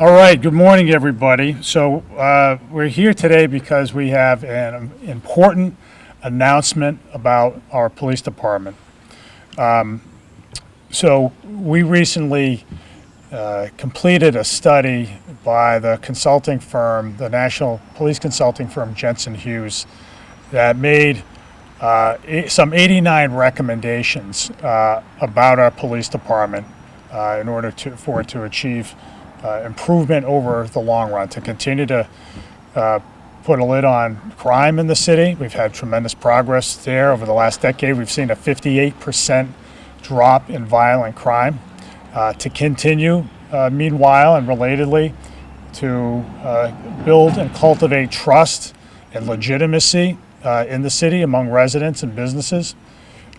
All right, good morning, everybody. So we're here today because we have an important announcement about our police department. So we recently completed a study by the consulting firm, the national police consulting firm Jensen Hughes, that made some 89 recommendations about our police department in order for it to achieve improvement over the long run, to continue to put a lid on crime in the city. We've had tremendous progress there over the last decade. We've seen a 58% drop in violent crime. To continue, meanwhile and relatedly, to build and cultivate trust and legitimacy in the city among residents and businesses.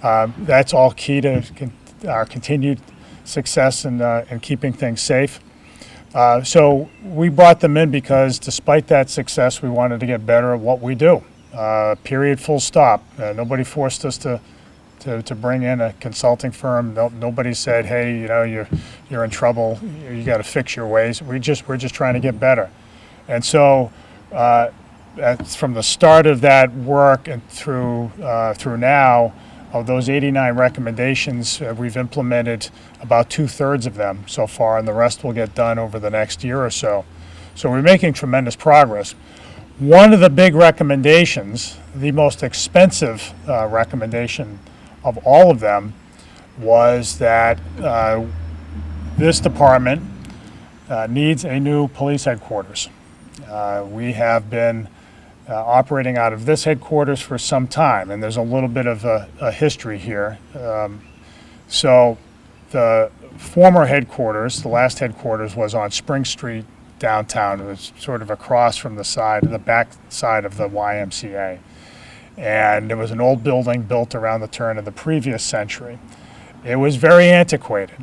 That's all key to our continued success in keeping things safe. So we brought them in because despite that success, we wanted to get better at what we do. Period, full stop. Nobody forced us to bring in a consulting firm. Nobody said, hey, you're in trouble. You got to fix your ways. We're just trying to get better. And so from the start of that work and through now, of those 89 recommendations, we've implemented about 2/3 of them so far, and the rest will get done over the next year or so. So we're making tremendous progress. One of the big recommendations, the most expensive recommendation of all of them, was that this department needs a new police headquarters. We have been operating out of this headquarters for some time, and there's a little bit of a history here. So the former headquarters, the last headquarters, was on Spring Street downtown. It was sort of across from the back side of the YMCA. And it was an old building built around the turn of the previous century. It was very antiquated.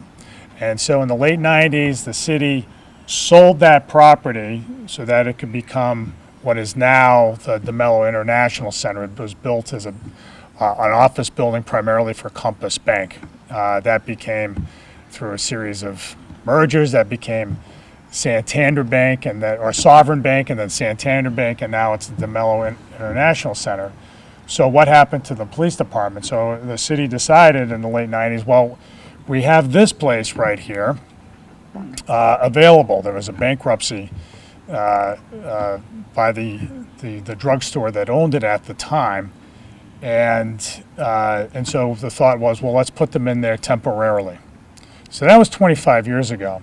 And so in the late 90s, the city sold that property so that it could become what is now the DeMello International Center. It was built as an office building primarily for Compass Bank. That became, through a series of mergers, that became Santander Bank, or Sovereign Bank, and then Santander Bank, and now it's the DeMello International Center. So what happened to the police department? So the city decided in the late 90s, well, we have this place right here available. There was a bankruptcy by the drugstore that owned it at the time, and so the thought was, well, let's put them in there temporarily. So that was 25 years ago.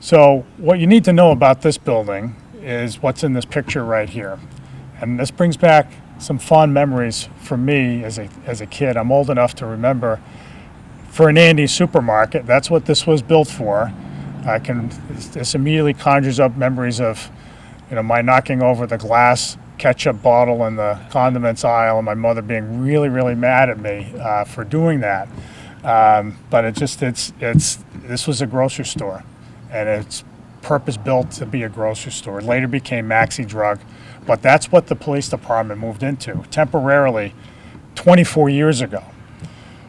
So what you need to know about this building is what's in this picture right here, and this brings back some fond memories for me as a kid. I'm old enough to remember Fernandes Supermarket. That's what this was built for. This immediately conjures up memories of, my knocking over the glass ketchup bottle in the condiments aisle, and my mother being really, really mad at me for doing that. But this was a grocery store, and it's purpose built to be a grocery store. It later became Maxi Drug, but that's what the police department moved into temporarily 24 years ago.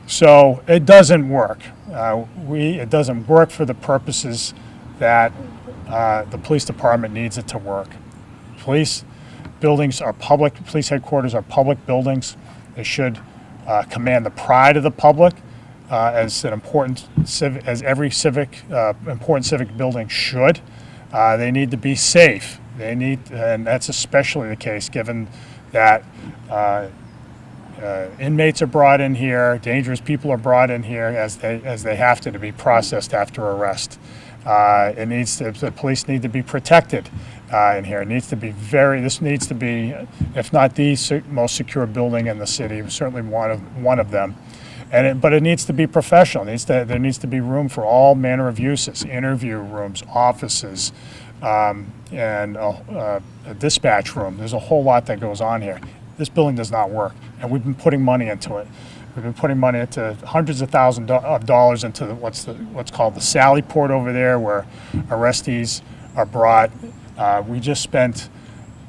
So it doesn't work. It doesn't work for the purposes that the police department needs it to work. Police buildings are public. Police headquarters are public buildings. They should command the pride of the public, as an important as every important civic building should. They need to be safe. And that's especially the case given that inmates are brought in here, dangerous people are brought in here as they have to be processed after arrest. The police need to be protected in here. This needs to be, if not the most secure building in the city, certainly one of them. But it needs to be professional. There needs to be room for all manner of uses: interview rooms, offices, and a dispatch room. There's a whole lot that goes on here. This building does not work, and we've been putting money into it. We've been putting money into hundreds of thousands of dollars into what's called the Sally Port over there, where arrestees are brought. We just spent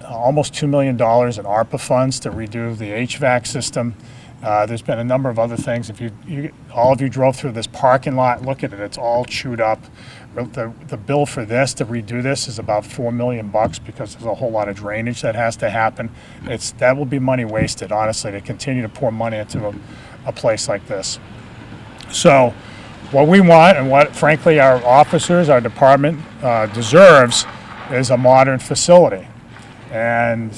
almost $2 million in ARPA funds to redo the HVAC system There's been a number of other things. If all of you drove through this parking lot, look at it. It's all chewed up. The bill for this, to redo this, is about $4 million because there's a whole lot of drainage that has to happen. That will be money wasted, honestly, to continue to pour money into a place like this. So what we want, and what, frankly, our officers, our department deserves, is a modern facility. And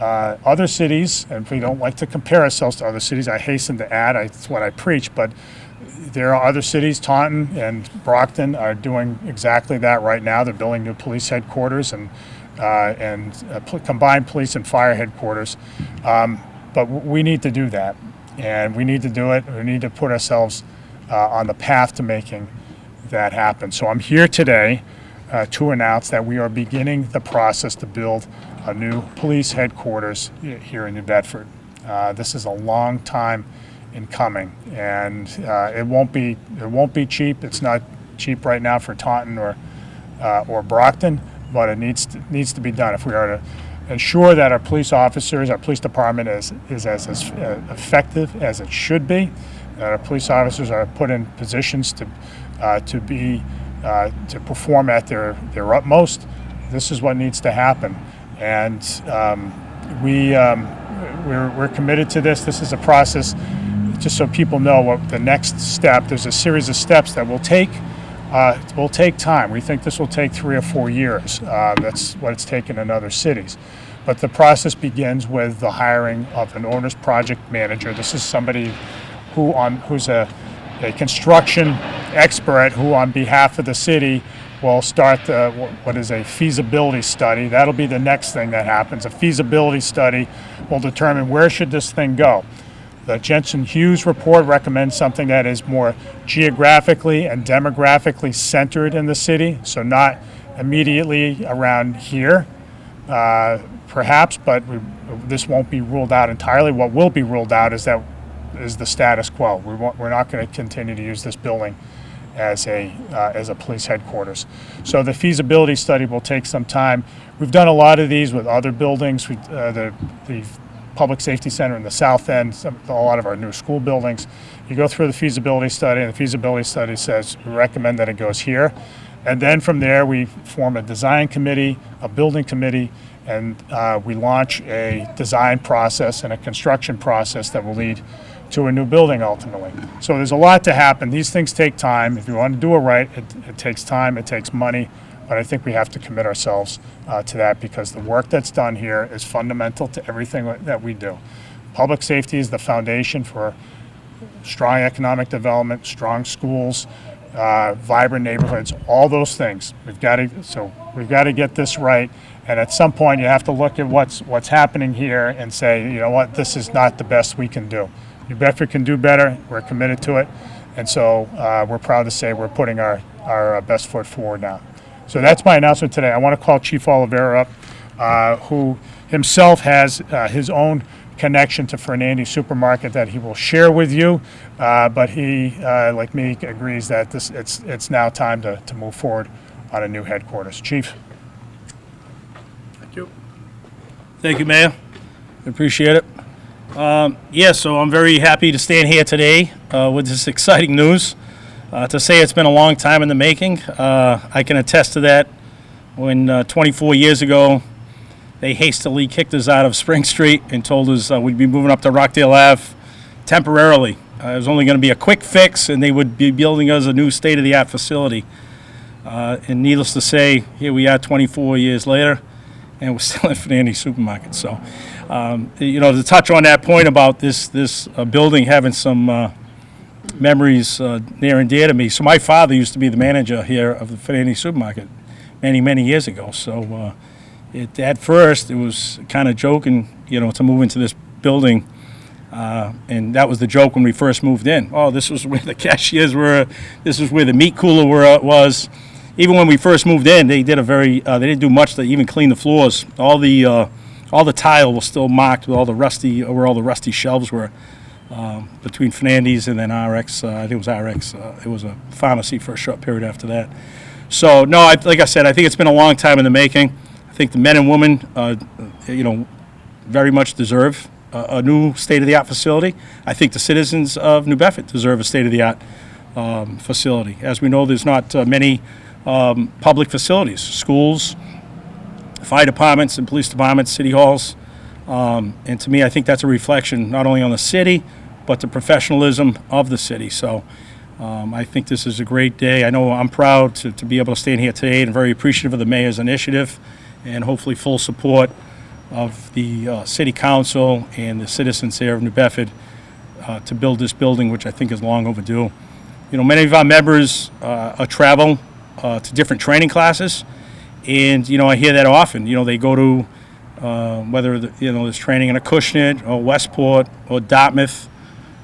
other cities, and we don't like to compare ourselves to other cities, I hasten to add, it's what I preach, but there are other cities, Taunton and Brockton, are doing exactly that right now. They're building new police headquarters and combined police and fire headquarters. But we need to do that, and we need to do it. We need to put ourselves on the path to making that happen. So I'm here today to announce that we are beginning the process to build a new police headquarters here in New Bedford. This is a long time in coming, and it won't be cheap. It's not cheap right now for Taunton or Brockton, but it needs to be done if we are to ensure that our police officers, our police department is as effective as it should be, that our police officers are put in positions to perform at their utmost. This is what needs to happen, and we're committed to this. This is a process. Just so people know what the next step, there's a series of steps that will take time. We think this will take 3 or 4 years. That's what it's taken in other cities. But the process begins with the hiring of an owner's project manager. This is somebody who's a construction expert who, on behalf of the city, will start what is a feasibility study. That'll be the next thing that happens. A feasibility study will determine where should this thing go. The Jensen Hughes report recommends something that is more geographically and demographically centered in the city, so not immediately around here, perhaps, but this won't be ruled out entirely. What will be ruled out is the status quo. We're not going to continue to use this building as a police headquarters. So the feasibility study will take some time. We've done a lot of these with other buildings. The Public Safety Center in the South End, a lot of our new school buildings. You go through the feasibility study, and the feasibility study says we recommend that it goes here. And then from there, we form a design committee, a building committee, and we launch a design process and a construction process that will lead to a new building ultimately. So there's a lot to happen. These things take time. If you want to do it right, it takes time, it takes money. But I think we have to commit ourselves to that, because the work that's done here is fundamental to everything that we do. Public safety is the foundation for strong economic development, strong schools, vibrant neighborhoods, all those things. We've got to get this right. And at some point, you have to look at what's happening here and say, you know what, this is not the best we can do. New Bedford can do better. We're committed to it, and so we're proud to say we're putting our best foot forward now. So that's my announcement today. I want to call Chief Oliveira up, who himself has his own connection to Fernandes Supermarket that he will share with you, but he, like me, agrees that it's now time to move forward on a new headquarters. Chief. Thank you. Thank you, Mayor. I appreciate it. So I'm very happy to stand here today with this exciting news. To say it's been a long time in the making, I can attest to that. When 24 years ago, they hastily kicked us out of Spring Street and told us we'd be moving up to Rockdale Ave temporarily. It was only going to be a quick fix, and they would be building us a new state-of-the-art facility. And needless to say, here we are 24 years later, and we're still at Fernandes Supermarket. So, to touch on that point about this building having some memories near and dear to me. So my father used to be the manager here of the Fernandes Supermarket many years ago. So at first it was kind of joking, to move into this building. And that was the joke when we first moved in. Oh, this was where the cashiers were. This was where the meat cooler was. Even when we first moved in, they did they didn't do much to even clean the floors. All the tile was still marked with where all the rusty shelves were. Between Fernandes and then RX, I think it was RX. It was a pharmacy for a short period after that. So, no, like I said, I think it's been a long time in the making. I think the men and women, very much deserve a new state-of-the-art facility. I think the citizens of New Bedford deserve a state-of-the-art facility. As we know, there's not many public facilities, schools, fire departments and police departments, city halls. And to me, I think that's a reflection not only on the city, but the professionalism of the city. So I think this is a great day. I know I'm proud to be able to stand here today and very appreciative of the mayor's initiative and hopefully full support of the city council and the citizens here of New Bedford to build this building, which I think is long overdue. You know, many of our members travel to different training classes, and, you know, I hear that often. You know, they go to whether, there's training in Acushnet or Westport or Dartmouth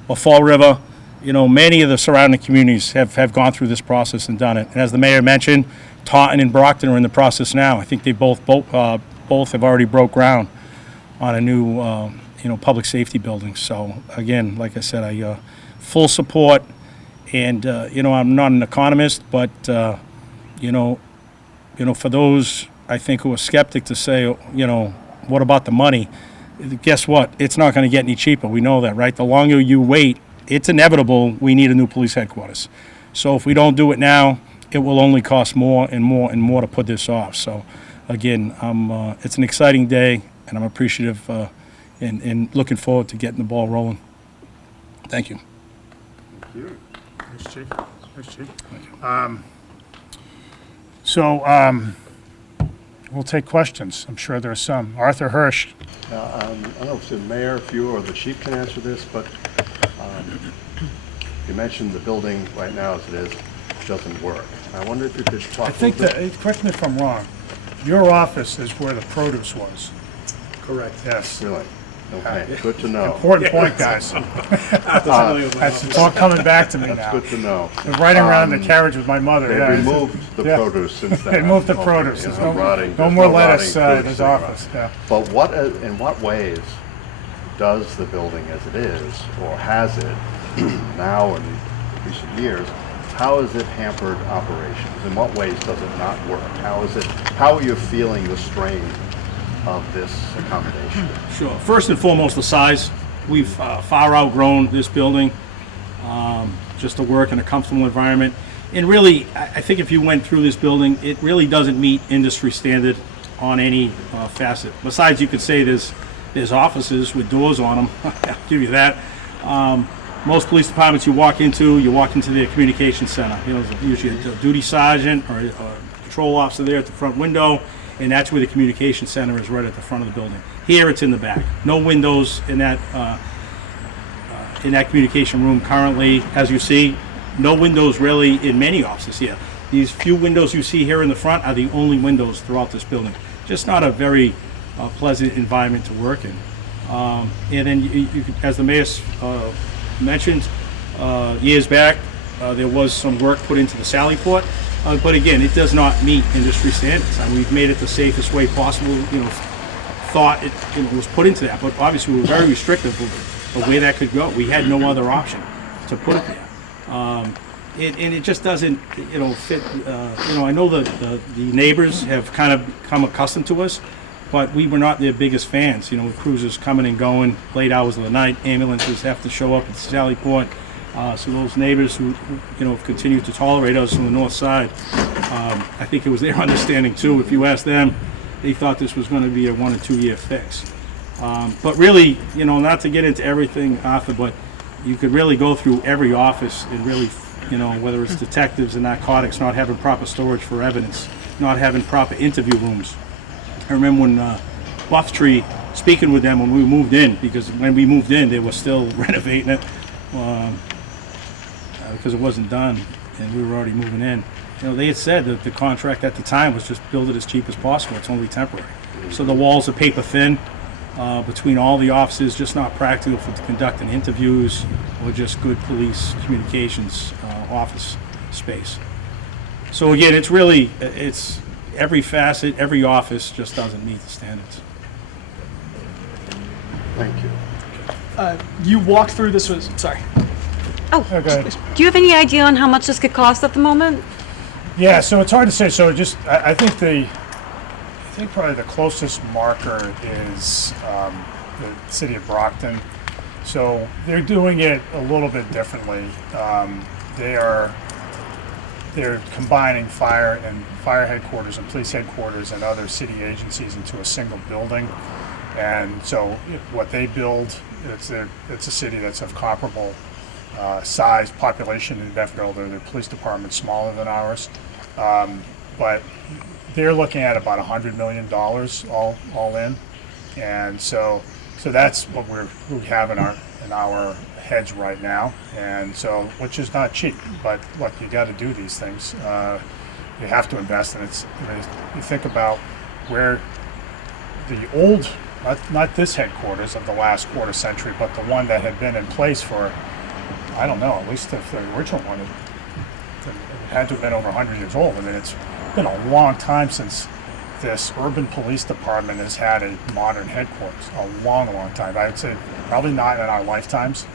or Fall River. You know, many of the surrounding communities have gone through this process and done it. And as the mayor mentioned, Taunton and Brockton are in the process now. I think they both have already broke ground on a new, public safety building. So again, like I said, I full support. And I'm not an economist, but for those I think who are skeptic to say, what about the money? Guess what? It's not going to get any cheaper. We know that, right? The longer you wait, it's inevitable we need a new police headquarters. So if we don't do it now, it will only cost more and more and more to put this off. So again, it's an exciting day, and I'm appreciative and looking forward to getting the ball rolling. Thank you. Thank you. Thanks, Chief. Thanks, Chief. We'll take questions. I'm sure there are some. Arthur Hirsch. I don't know if the mayor, if you or the chief can answer this, but you mentioned the building right now as it is doesn't work. I wonder if you could talk I think correct me if I'm wrong, your office is where the produce was. Correct. Yes. Really? Okay, good to know. Important point, guys. It's all coming back to me now. That's good to know. I was riding around in the carriage with my mother. They removed the produce since then. They moved the produce. There's no more lettuce in his office. Yeah. But in what ways does the building as it is, or has it now in recent years, how has it hampered operations? In what ways does it not work? How are you feeling the strain of this accommodation? Sure. First and foremost, the size. We've far outgrown this building just to work in a comfortable environment. And really, I think if you went through this building, it really doesn't meet industry standard on any facet. Besides, you could say there's offices with doors on them. I'll give you that. Most police departments you walk into their communication center. There's usually a duty sergeant or a patrol officer there at the front window, and that's where the communication center is, right at the front of the building. Here it's in the back. No windows in that communication room currently, as you see. No windows really in many offices here. These few windows you see here in the front are the only windows throughout this building. Just not a very pleasant environment to work in. And then you could, as the mayor mentioned, years back, there was some work put into the Sally Port. But again, it does not meet industry standards. And we've made it the safest way possible. Thought it was put into that, but obviously we were very restrictive of the way that could go. We had no other option to put it there, and it just doesn't, fit. I know the neighbors have kind of become accustomed to us, but we were not their biggest fans. With cruisers coming and going, late hours of the night, ambulances have to show up at the Sally Port. So those neighbors who, have continued to tolerate us from the north side, I think it was their understanding too. If you ask them, they thought this was going to be a 1 or 2 year fix. But really, not to get into everything, Arthur, but you could really go through every office and really, whether it's detectives and narcotics, not having proper storage for evidence, not having proper interview rooms. I remember when Buff Tree, speaking with them when we moved in, because when we moved in, they were still renovating it. Because it wasn't done and we were already moving in. They had said that the contract at the time was just build it as cheap as possible. It's only temporary. So the walls are paper thin between all the offices, just not practical for conducting interviews or just good police communications office space. So again, it's every facet, every office just doesn't meet the standards. Thank you. You walked through this sorry. Oh, Okay. do you have any idea on how much this could cost at the moment? Yeah, so it's hard to say. So I think probably the closest marker is the city of Brockton. So they're doing it a little bit differently. They're combining fire headquarters and police headquarters and other city agencies into a single building. And so what they build, it's a city that's of comparable size, population in Bedford, although their police department's smaller than ours. But they're looking at about $100 million all in. And so that's what we have in our heads right now, and so, which is not cheap, but look, you got to do these things. You have to invest, and you think about where the old, not this headquarters of the last quarter century, but the one that had been in place for, I don't know, at least if the original one had to have been over 100 years old. I mean, it's been a long time since this urban police department has had a modern headquarters. A long time. I would say probably not in our lifetimes.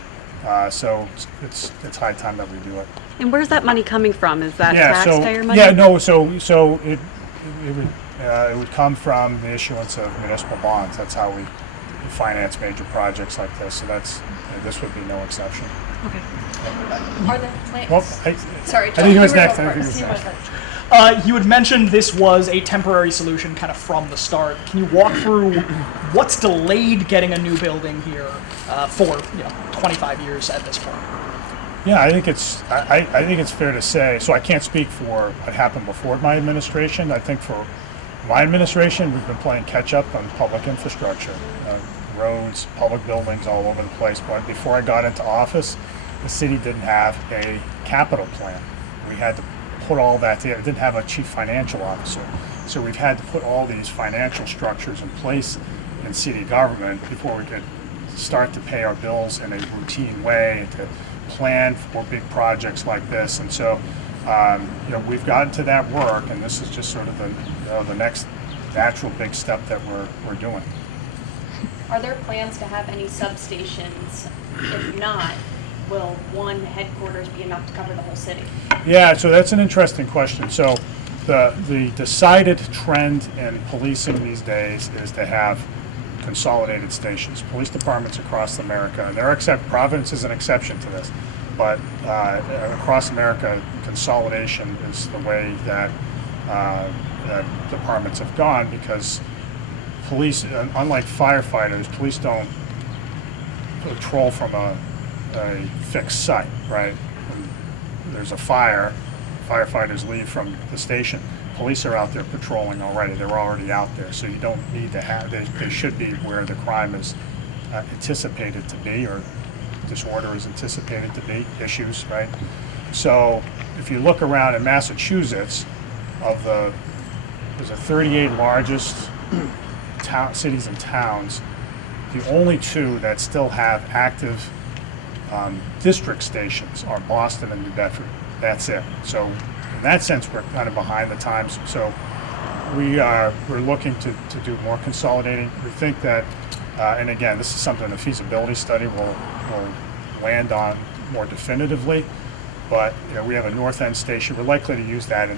So it's high time that we do it. And where's that money coming from? Is that taxpayer money? Yeah, no. So it would come from the issuance of municipal bonds. That's how we finance major projects like this. So this would be no exception. Okay. Are the plans? Well, Sorry, I think he was next. You had mentioned this was a temporary solution kind of from the start. Can you walk through what's delayed getting a new building here for 25 years at this point? Yeah, I think it's fair to say. So I can't speak for what happened before my administration. I think for my administration, we've been playing catch up on public infrastructure, roads, public buildings all over the place. But before I got into office, the city didn't have a capital plan. We had to put all that together. It didn't have a chief financial officer. So we've had to put all these financial structures in place in city government before we could start to pay our bills in a routine way, to plan for big projects like this. And so, we've gotten to that work, and this is just sort of the next natural big step that we're doing. Are there plans to have any substations? If not, will one headquarters be enough to cover the whole city? Yeah, so that's an interesting question. So the decided trend in policing these days is to have consolidated stations. Police departments across America, and Providence is an exception to this, but across America, consolidation is the way that departments have gone, because police, unlike firefighters, police don't patrol from a fixed site, right? When there's a fire, firefighters leave from the station. Police are out there patrolling already. They're already out there, so you don't need to have. They should be where the crime is anticipated to be, or disorder is anticipated to be, issues, right? So if you look around in Massachusetts, there's a 38 largest cities and towns. The only two that still have active district stations are Boston and New Bedford. That's it. So in that sense, we're kind of behind the times. So we're looking to do more consolidating. We think that, and again, this is something the feasibility study will land on more definitively. But we have a North End station. We're likely to use that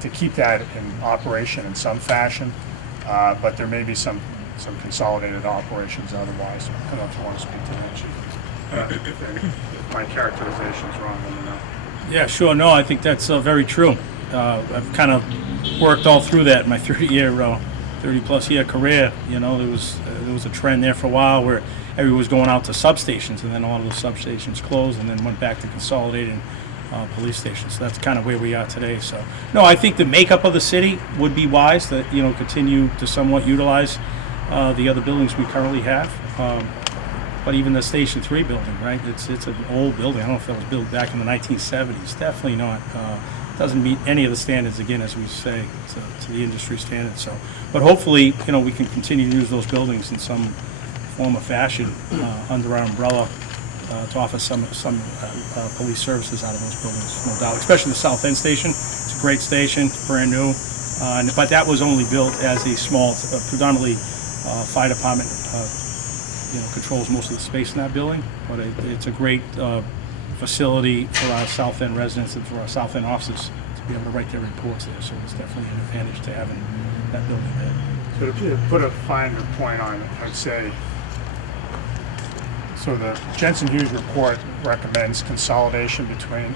to keep that in operation in some fashion. But there may be some consolidated operations otherwise. I don't know if you want to speak to that, Chief. If my characterization is wrong, let me know. Yeah, sure. No, I think that's very true. I've kind of worked all through that in my 30-plus year career. There was a trend there for a while where everyone was going out to substations, and then all of those substations closed, and then went back to consolidating police stations. So that's kind of where we are today. So, no, I think the makeup of the city would be wise to continue to somewhat utilize the other buildings we currently have. But even the Station 3 building, right? It's an old building. I don't know if that was built back in the 1970s. Definitely not. Doesn't meet any of the standards, again, as we say, to the industry standards. So, but hopefully, we can continue to use those buildings in some form or fashion under our umbrella to offer some police services out of those buildings, no doubt. Especially the South End station. It's a great station, brand new. But that was only built as a small, predominantly fire department. Controls most of the space in that building, but it's a great facility for our South End residents and for our South End officers to be able to write their reports there. So it's definitely an advantage to having that building there. So to put a finer point on it, I'd say So the Jensen Hughes report recommends consolidation between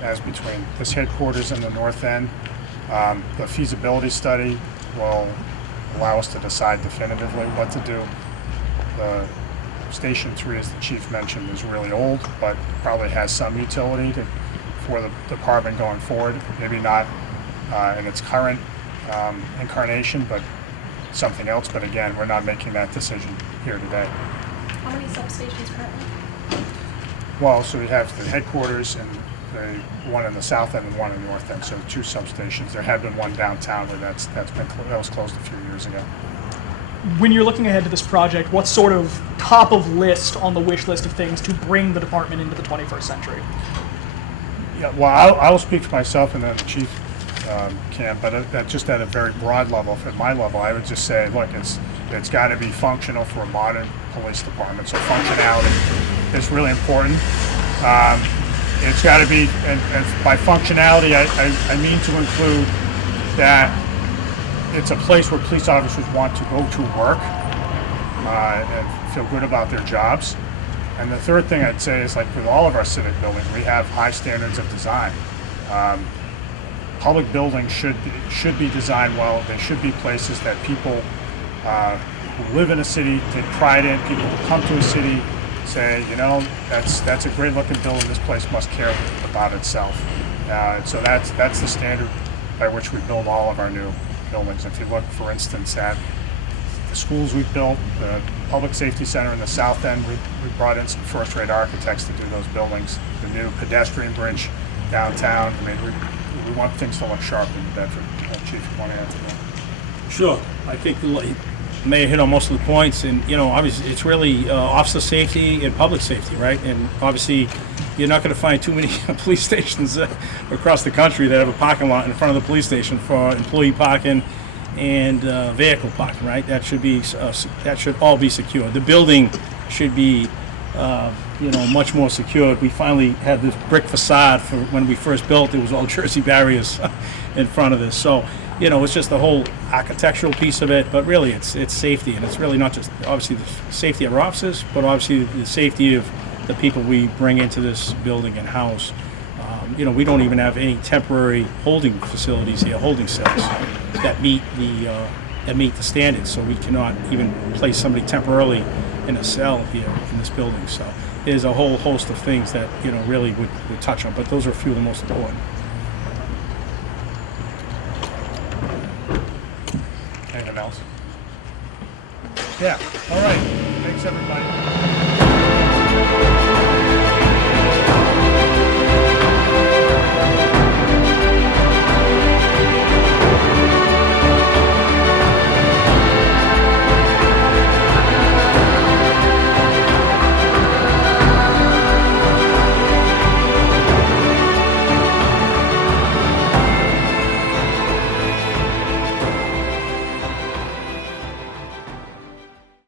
this headquarters and the north end. The feasibility study will allow us to decide definitively what to do. The Station 3, as the chief mentioned, is really old, but probably has some utility for the department going forward. Maybe not in its current incarnation, but something else. But again, we're not making that decision here today. How many substations currently? Well, so we have the headquarters and the one in the south end and one in the north end, so 2 substations. There had been one downtown, but that was closed a few years ago. When you're looking ahead to this project, what's sort of top of list on the wish list of things to bring the department into the 21st century? Yeah, well, I will speak for myself and then the chief can, but just at a very broad level, at my level, I would just say, look, it's got to be functional for a modern police department. So functionality is really important. It's got to be, and by functionality, I mean to include that it's a place where police officers want to go to work and feel good about their jobs. And the third thing I'd say is, like with all of our civic buildings, we have high standards of design. Public buildings should be designed well. They should be places that people who live in a city take pride in. People who come to a city say, you know, that's a great looking building. This place must care about itself. So that's the standard by which we build all of our new buildings. If you look, for instance, at the schools we've built, the public safety center in the south end, we brought in some first-rate architects to do those buildings. The new pedestrian bridge downtown. I mean, we want things to look sharp in Bedford. Chief, you want to add to that? Sure. I think the Mayor hit on most of the points, and obviously it's really officer safety and public safety, right? And obviously you're not going to find too many police stations across the country that have a parking lot in front of the police station for employee parking and vehicle parking, right? That should all be secure. The building should be much more secured. We finally had this brick facade for when we first built. It was all Jersey barriers in front of this. So, it's just the whole architectural piece of it, but really it's safety, and it's really not just obviously the safety of our officers, but obviously the safety of the people we bring into this building and house. We don't even have any temporary holding facilities here, holding cells that meet the standards. So we cannot even place somebody temporarily in a cell here in this building. So there's a whole host of things that really would touch on, but those are a few of the most important. Anything else? Yeah. All right. Thanks, everybody.